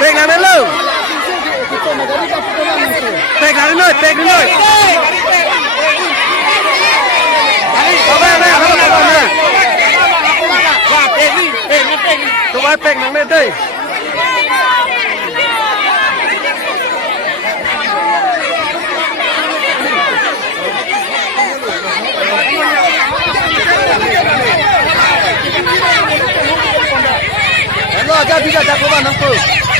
Peg là đến lâu. Peg là đến nơi, peg đến nơi. Tụi bay peg nắng lên đây. Lo ra bisa jago banget tuh.